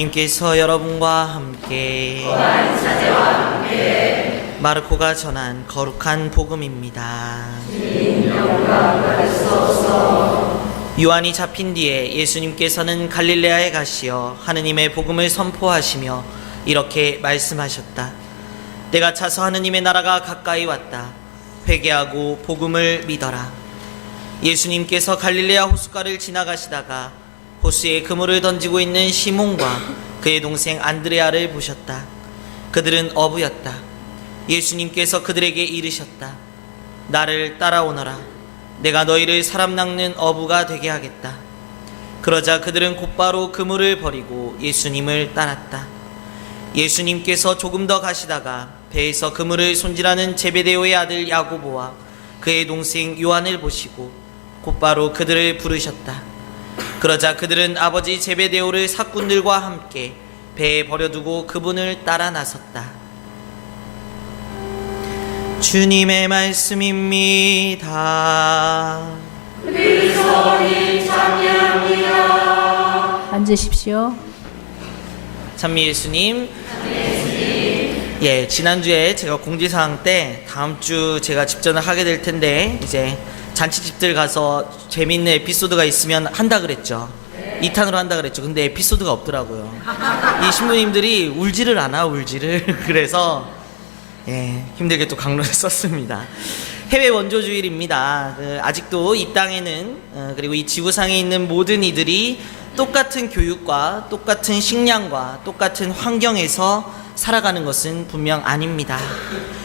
주님께서 여러분과 함께 마르코가 전한 거룩한 복음입니다. 요한이 잡힌 뒤에 예수님께서는 갈릴레아에 가시어 하느님의 복음을 선포하시며 이렇게 말씀하셨다. 때가 차서 하느님의 나라가 가까이 왔다. 회개하고 복음을 믿어라. 예수님께서 갈릴레아 호숫가를 지나가시다가 호수에 그물을 던지고 있는 시몬과 그의 동생 안드레아를 보셨다. 그들은 어부였다. 예수님께서 그들에게 이르셨다. 나를 따라오너라. 내가 너희를 사람 낚는 어부가 되게 하겠다. 그러자 그들은 곧바로 그물을 버리고 예수님을 따랐다. 예수님께서 조금 더 가시다가 배에서 그물을 손질하는 제베데오의 아들 야고보와 그의 동생 요한을 보시고 곧바로 그들을 부르셨다. 그러자 그들은 아버지 제베데오를 사꾼들과 함께 배에 버려두고 그분을 따라 나섰다. 주님의 말씀입니다. 그리스도님 찬양합니다. 앉으십시오. 찬미 예수님. 예, 지난주에 제가 공지사항 때 다음 주 제가 집전을 하게 될 텐데 이제 잔치집들 가서 재미있는 에피소드가 있으면 한다 그랬죠. 2탄으로 한다 그랬죠. 근데 에피소드가 없더라고요. 이 신부님들이 울지를 않아. 그래서 예, 힘들게 또 강론을 썼습니다. 해외 원조주일입니다. 아직도 이 땅에는 그리고 이 지구상에 있는 모든 이들이 똑같은 교육과 똑같은 식량과 똑같은 환경에서 살아가는 것은 분명 아닙니다.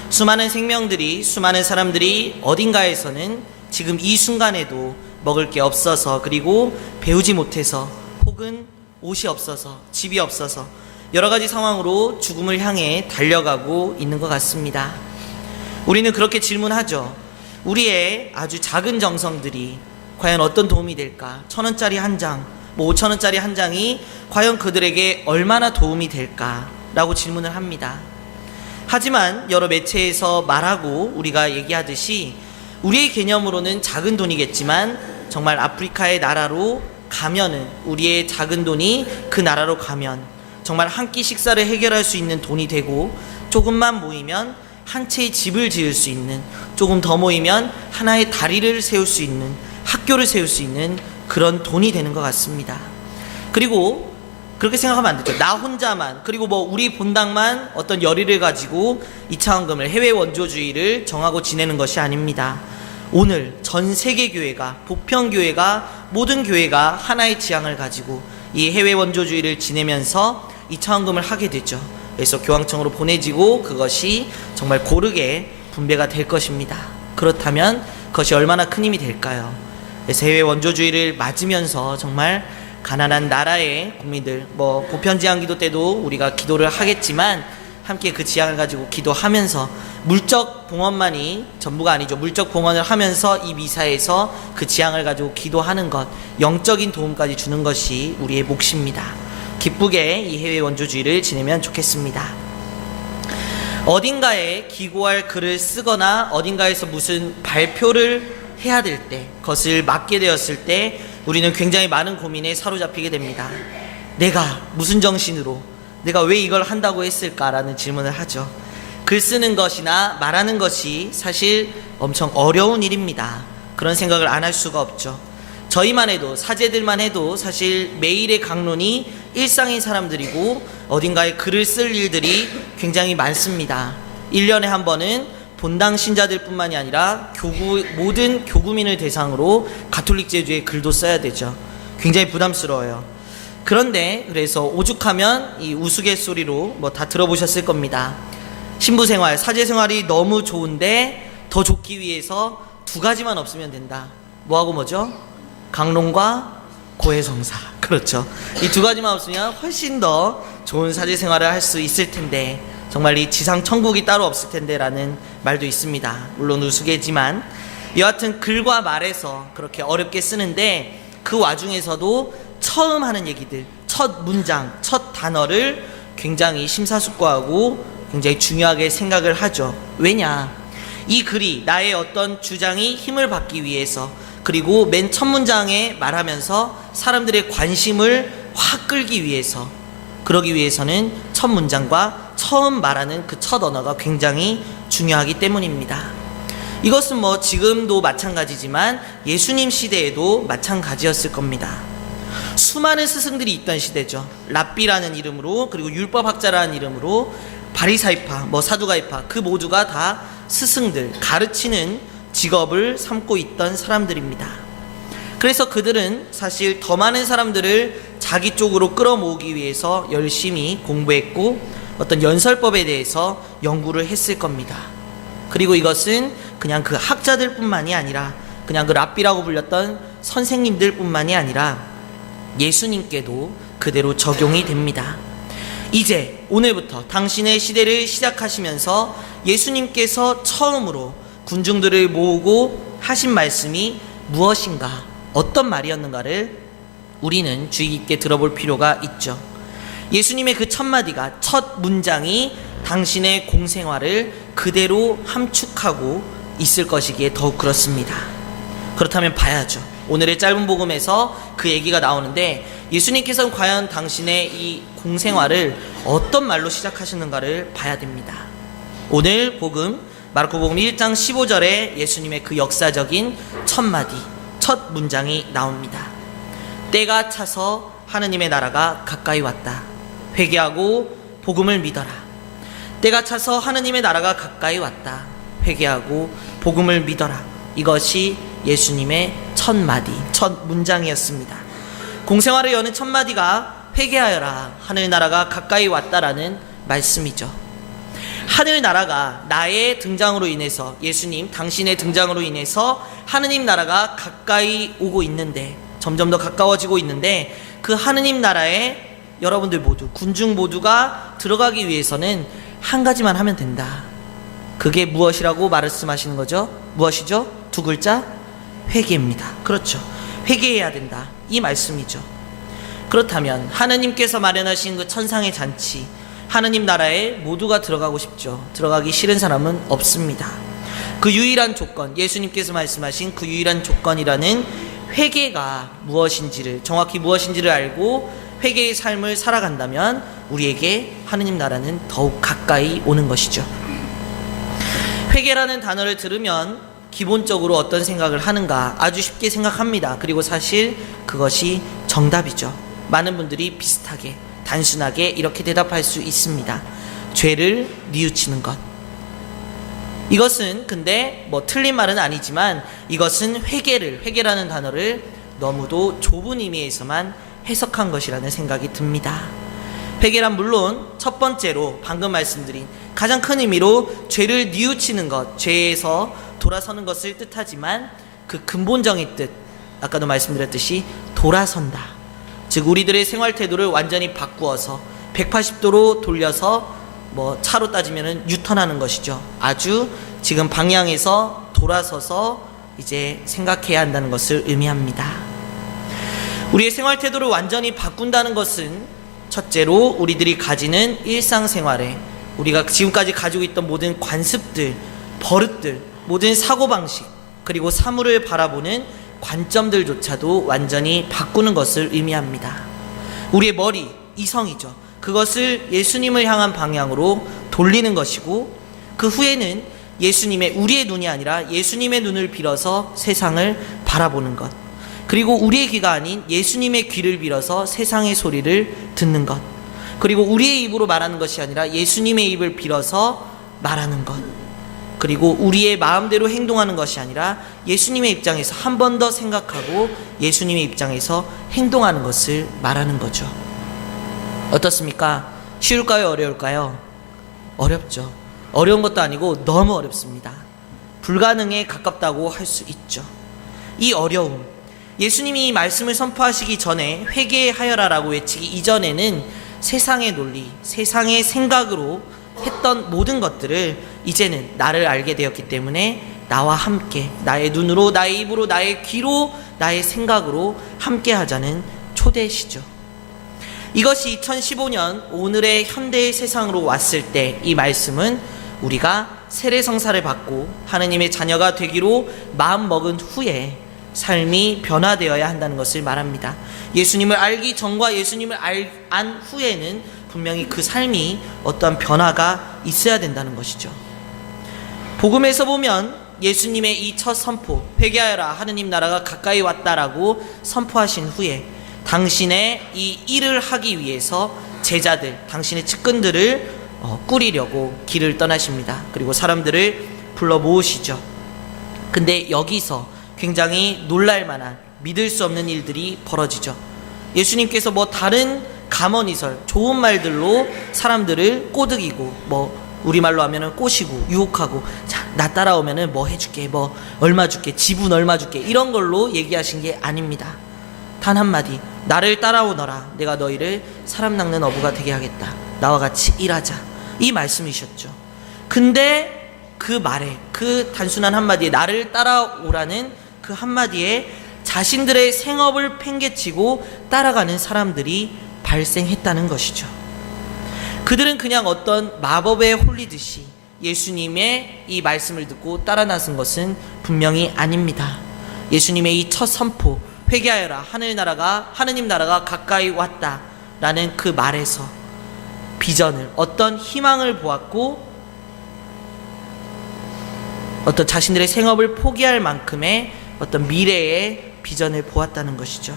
수많은 생명들이, 수많은 사람들이 어딘가에서는 지금 이 순간에도 먹을 게 없어서, 그리고 배우지 못해서, 혹은 옷이 없어서, 집이 없어서 여러 가지 상황으로 죽음을 향해 달려가고 있는 것 같습니다. 우리는 그렇게 질문하죠. 우리의 아주 작은 정성들이 과연 어떤 도움이 될까? 1,000원짜리 한 장, 5,000원짜리 한 장이 과연 그들에게 얼마나 도움이 될까? 라고 질문을 합니다. 하지만 여러 매체에서 말하고 우리가 얘기하듯이 우리의 개념으로는 작은 돈이겠지만 정말 아프리카의 나라로 가면은, 우리의 작은 돈이 그 나라로 가면 정말 한 끼 식사를 해결할 수 있는 돈이 되고, 조금만 모이면 한 채의 집을 지을 수 있는, 조금 더 모이면 하나의 다리를 세울 수 있는, 학교를 세울 수 있는 그런 돈이 되는 것 같습니다. 그리고 그렇게 생각하면 안 되죠. 나 혼자만, 그리고 우리 본당만 어떤 열의를 가지고 이차원금을, 해외 원조주의를 정하고 지내는 것이 아닙니다. 오늘 전 세계 교회가, 보편교회가, 모든 교회가 하나의 지향을 가지고 이 해외 원조주의를 지내면서 이차원금을 하게 되죠. 그래서 교황청으로 보내지고 그것이 정말 고르게 분배가 될 것입니다. 그렇다면 그것이 얼마나 큰 힘이 될까요? 그래서 해외 원조주의를 맞으면서 정말 가난한 나라의 국민들, 보편지향기도 때도 우리가 기도를 하겠지만 함께 그 지향을 가지고 기도하면서, 물적 봉헌만이 전부가 아니죠. 물적 봉헌을 하면서 이 미사에서 그 지향을 가지고 기도하는 것, 영적인 도움까지 주는 것이 우리의 몫입니다. 기쁘게 이 해외 원조주의를 지내면 좋겠습니다. 어딘가에 기고할 글을 쓰거나 어딘가에서 무슨 발표를 해야 될 때, 그것을 맡게 되었을 때 우리는 굉장히 많은 고민에 사로잡히게 됩니다. 내가 무슨 정신으로, 내가 왜 이걸 한다고 했을까라는 질문을 하죠. 글 쓰는 것이나 말하는 것이 사실 엄청 어려운 일입니다. 그런 생각을 안 할 수가 없죠. 저희만 해도, 사제들만 해도 사실 매일의 강론이 일상인 사람들이고 어딘가에 글을 쓸 일들이 굉장히 많습니다. 1년에 한 번은 본당 신자들 뿐만이 아니라 모든 교구민을 대상으로 가톨릭 제주에 글도 써야 되죠. 굉장히 부담스러워요. 그런데 그래서 오죽하면 이 우스갯소리로 다 들어보셨을 겁니다. 신부 생활, 사제 생활이 너무 좋은데 더 좋기 위해서 두 가지만 없으면 된다. 뭐하고 뭐죠? 강론과 고해성사. 그렇죠. 이 두 가지만 없으면 훨씬 더 좋은 사제 생활을 할 수 있을 텐데, 정말 이 지상 천국이 따로 없을 텐데 라는 말도 있습니다. 물론 우스개지만 여하튼 글과 말에서 그렇게 어렵게 쓰는데, 그 와중에서도 처음 하는 얘기들, 첫 문장, 첫 단어를 굉장히 심사숙고하고 굉장히 중요하게 생각을 하죠. 왜냐? 이 글이 나의 어떤 주장이 힘을 받기 위해서, 그리고 맨 첫 문장에 말하면서 사람들의 관심을 확 끌기 위해서, 그러기 위해서는 첫 문장과 처음 말하는 그 첫 언어가 굉장히 중요하기 때문입니다. 이것은 뭐 지금도 마찬가지지만 예수님 시대에도 마찬가지였을 겁니다. 수많은 스승들이 있던 시대죠. 랍비라는 이름으로, 그리고 율법학자라는 이름으로, 바리사이파, 사두가이파, 그 모두가 다 스승들, 가르치는 직업을 삼고 있던 사람들입니다. 그래서 그들은 사실 더 많은 사람들을 자기 쪽으로 끌어모으기 위해서 열심히 공부했고 어떤 연설법에 대해서 연구를 했을 겁니다. 그리고 이것은 그냥 그 학자들 뿐만이 아니라, 그냥 그 랍비라고 불렸던 선생님들 뿐만이 아니라 예수님께도 그대로 적용이 됩니다. 이제 오늘부터 당신의 시대를 시작하시면서 예수님께서 처음으로 군중들을 모으고 하신 말씀이 무엇인가, 어떤 말이었는가를 우리는 주의 깊게 들어볼 필요가 있죠. 예수님의 그 첫 마디가, 첫 문장이 당신의 공생활을 그대로 함축하고 있을 것이기에 더욱 그렇습니다. 그렇다면 봐야죠. 오늘의 짧은 복음에서 그 얘기가 나오는데, 예수님께서는 과연 당신의 이 공생활을 어떤 말로 시작하시는가를 봐야 됩니다. 오늘 복음, 마르코복음 1장 15절에 예수님의 그 역사적인 첫 마디, 첫 문장이 나옵니다. 때가 차서 하느님의 나라가 가까이 왔다. 회개하고 복음을 믿어라. 때가 차서 하느님의 나라가 가까이 왔다. 회개하고 복음을 믿어라. 이것이 예수님의 첫 마디, 첫 문장이었습니다. 공생활을 여는 첫 마디가 회개하여라, 하늘나라가 가까이 왔다라는 말씀이죠. 하늘나라가 나의 등장으로 인해서, 예수님 당신의 등장으로 인해서 하느님 나라가 가까이 오고 있는데, 점점 더 가까워지고 있는데, 그 하느님 나라에 여러분들 모두, 군중 모두가 들어가기 위해서는 한 가지만 하면 된다. 그게 무엇이라고 말씀하시는 거죠? 무엇이죠? 두 글자, 회개입니다. 그렇죠. 회개해야 된다, 이 말씀이죠. 그렇다면 하느님께서 마련하신 그 천상의 잔치, 하느님 나라에 모두가 들어가고 싶죠. 들어가기 싫은 사람은 없습니다. 그 유일한 조건, 예수님께서 말씀하신 그 유일한 조건이라는 회개가 무엇인지를, 정확히 무엇인지를 알고 회개의 삶을 살아간다면 우리에게 하느님 나라는 더욱 가까이 오는 것이죠. 회개라는 단어를 들으면 기본적으로 어떤 생각을 하는가, 아주 쉽게 생각합니다. 그리고 사실 그것이 정답이죠. 많은 분들이 비슷하게, 단순하게 이렇게 대답할 수 있습니다. 죄를 뉘우치는 것. 이것은 근데 틀린 말은 아니지만, 이것은 회개라는 단어를 너무도 좁은 의미에서만 해석한 것이라는 생각이 듭니다. 회개란 물론 첫 번째로 방금 말씀드린 가장 큰 의미로 죄를 뉘우치는 것, 죄에서 돌아서는 것을 뜻하지만, 그 근본적인 뜻, 아까도 말씀드렸듯이 돌아선다. 즉 우리들의 생활 태도를 완전히 바꾸어서 180도로 돌려서 차로 따지면 유턴하는 것이죠. 아주 지금 방향에서 돌아서서 이제 생각해야 한다는 것을 의미합니다. 우리의 생활 태도를 완전히 바꾼다는 것은 첫째로 우리들이 가지는 일상생활에 우리가 지금까지 가지고 있던 모든 관습들, 버릇들, 모든 사고방식, 그리고 사물을 바라보는 관점들조차도 완전히 바꾸는 것을 의미합니다. 우리의 머리, 이성이죠. 그것을 예수님을 향한 방향으로 돌리는 것이고, 그 후에는 우리의 눈이 아니라 예수님의 눈을 빌어서 세상을 바라보는 것, 그리고 우리의 귀가 아닌 예수님의 귀를 빌어서 세상의 소리를 듣는 것, 그리고 우리의 입으로 말하는 것이 아니라 예수님의 입을 빌어서 말하는 것, 그리고 우리의 마음대로 행동하는 것이 아니라 예수님의 입장에서 한 번 더 생각하고 예수님의 입장에서 행동하는 것을 말하는 거죠. 어떻습니까? 쉬울까요? 어려울까요? 어렵죠. 어려운 것도 아니고 너무 어렵습니다. 불가능에 가깝다고 할 수 있죠. 이 어려움, 예수님이 이 말씀을 선포하시기 전에 회개하여라라고 외치기 이전에는 세상의 논리, 세상의 생각으로 했던 모든 것들을 이제는 나를 알게 되었기 때문에 나와 함께, 나의 눈으로, 나의 입으로, 나의 귀로, 나의 생각으로 함께 하자는 초대시죠. 이것이 2015년 오늘의 현대의 세상으로 왔을 때 이 말씀은 우리가 세례성사를 받고 하느님의 자녀가 되기로 마음먹은 후에 삶이 변화되어야 한다는 것을 말합니다. 예수님을 알기 전과 예수님을 안 후에는 분명히 그 삶이 어떠한 변화가 있어야 된다는 것이죠. 복음에서 보면 예수님의 이 첫 선포, 회개하여라 하느님 나라가 가까이 왔다라고 선포하신 후에 당신의 이 일을 하기 위해서 제자들, 당신의 측근들을 꾸리려고 길을 떠나십니다. 그리고 사람들을 불러 모으시죠. 근데 여기서 굉장히 놀랄만한, 믿을 수 없는 일들이 벌어지죠. 예수님께서 다른 감언이설, 좋은 말들로 사람들을 꼬드기고 우리말로 하면은 꼬시고 유혹하고, 자, 나 따라오면은 해줄게, 얼마 줄게, 지분 얼마 줄게, 이런 걸로 얘기하신 게 아닙니다. 단 한마디, 나를 따라오너라, 내가 너희를 사람 낚는 어부가 되게 하겠다, 나와 같이 일하자, 이 말씀이셨죠. 근데 그 말에, 그 단순한 한마디에, 나를 따라오라는 그 한마디에 자신들의 생업을 팽개치고 따라가는 사람들이 발생했다는 것이죠. 그들은 그냥 어떤 마법에 홀리듯이 예수님의 이 말씀을 듣고 따라 나선 것은 분명히 아닙니다. 예수님의 이 첫 선포, 회개하여라 하느님 나라가 가까이 왔다 라는 그 말에서 비전을, 어떤 희망을 보았고, 어떤 자신들의 생업을 포기할 만큼의 어떤 미래의 비전을 보았다는 것이죠.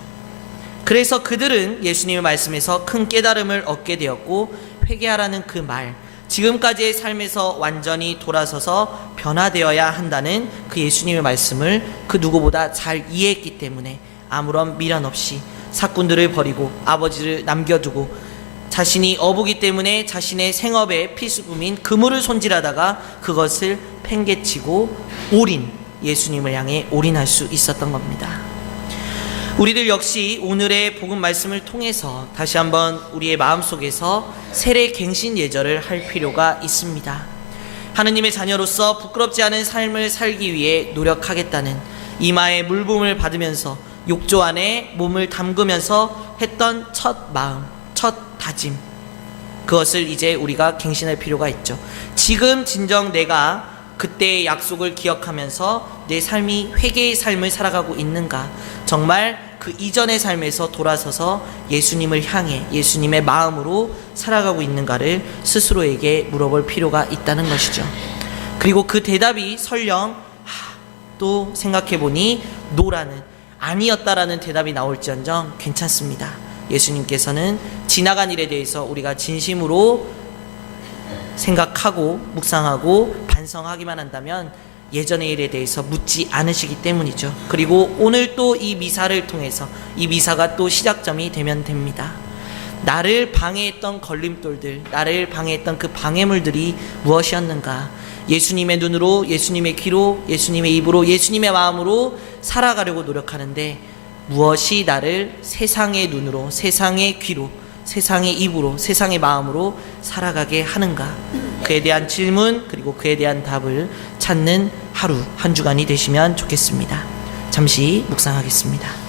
그래서 그들은 예수님의 말씀에서 큰 깨달음을 얻게 되었고, 회개하라는 그 말, 지금까지의 삶에서 완전히 돌아서서 변화되어야 한다는 그 예수님의 말씀을 그 누구보다 잘 이해했기 때문에 아무런 미련 없이 사꾼들을 버리고 아버지를 남겨두고, 자신이 어부기 때문에 자신의 생업의 필수품인 그물을 손질하다가 그것을 팽개치고 예수님을 향해 올인할 수 있었던 겁니다. 우리들 역시 오늘의 복음 말씀을 통해서 다시 한번 우리의 마음속에서 세례 갱신 예절을 할 필요가 있습니다. 하느님의 자녀로서 부끄럽지 않은 삶을 살기 위해 노력하겠다는 이마에 물부음을 받으면서 욕조 안에 몸을 담그면서 했던 첫 마음, 첫 다짐, 그것을 이제 우리가 갱신할 필요가 있죠. 지금 진정 내가 그때의 약속을 기억하면서 내 삶이 회개의 삶을 살아가고 있는가, 정말 그 이전의 삶에서 돌아서서 예수님을 향해 예수님의 마음으로 살아가고 있는가를 스스로에게 물어볼 필요가 있다는 것이죠. 그리고 그 대답이 설령 또 생각해보니 노라는, 아니었다라는 대답이 나올지언정 괜찮습니다. 예수님께서는 지나간 일에 대해서 우리가 진심으로 생각하고 묵상하고 반성하기만 한다면 예전의 일에 대해서 묻지 않으시기 때문이죠. 그리고 오늘 또 이 미사를 통해서 이 미사가 또 시작점이 되면 됩니다. 나를 방해했던 걸림돌들, 나를 방해했던 그 방해물들이 무엇이었는가, 예수님의 눈으로, 예수님의 귀로, 예수님의 입으로, 예수님의 마음으로 살아가려고 노력하는데 무엇이 나를 세상의 눈으로, 세상의 귀로, 세상의 입으로, 세상의 마음으로 살아가게 하는가, 그에 대한 질문, 그리고 그에 대한 답을 찾는 하루, 한 주간이 되시면 좋겠습니다. 잠시 묵상하겠습니다.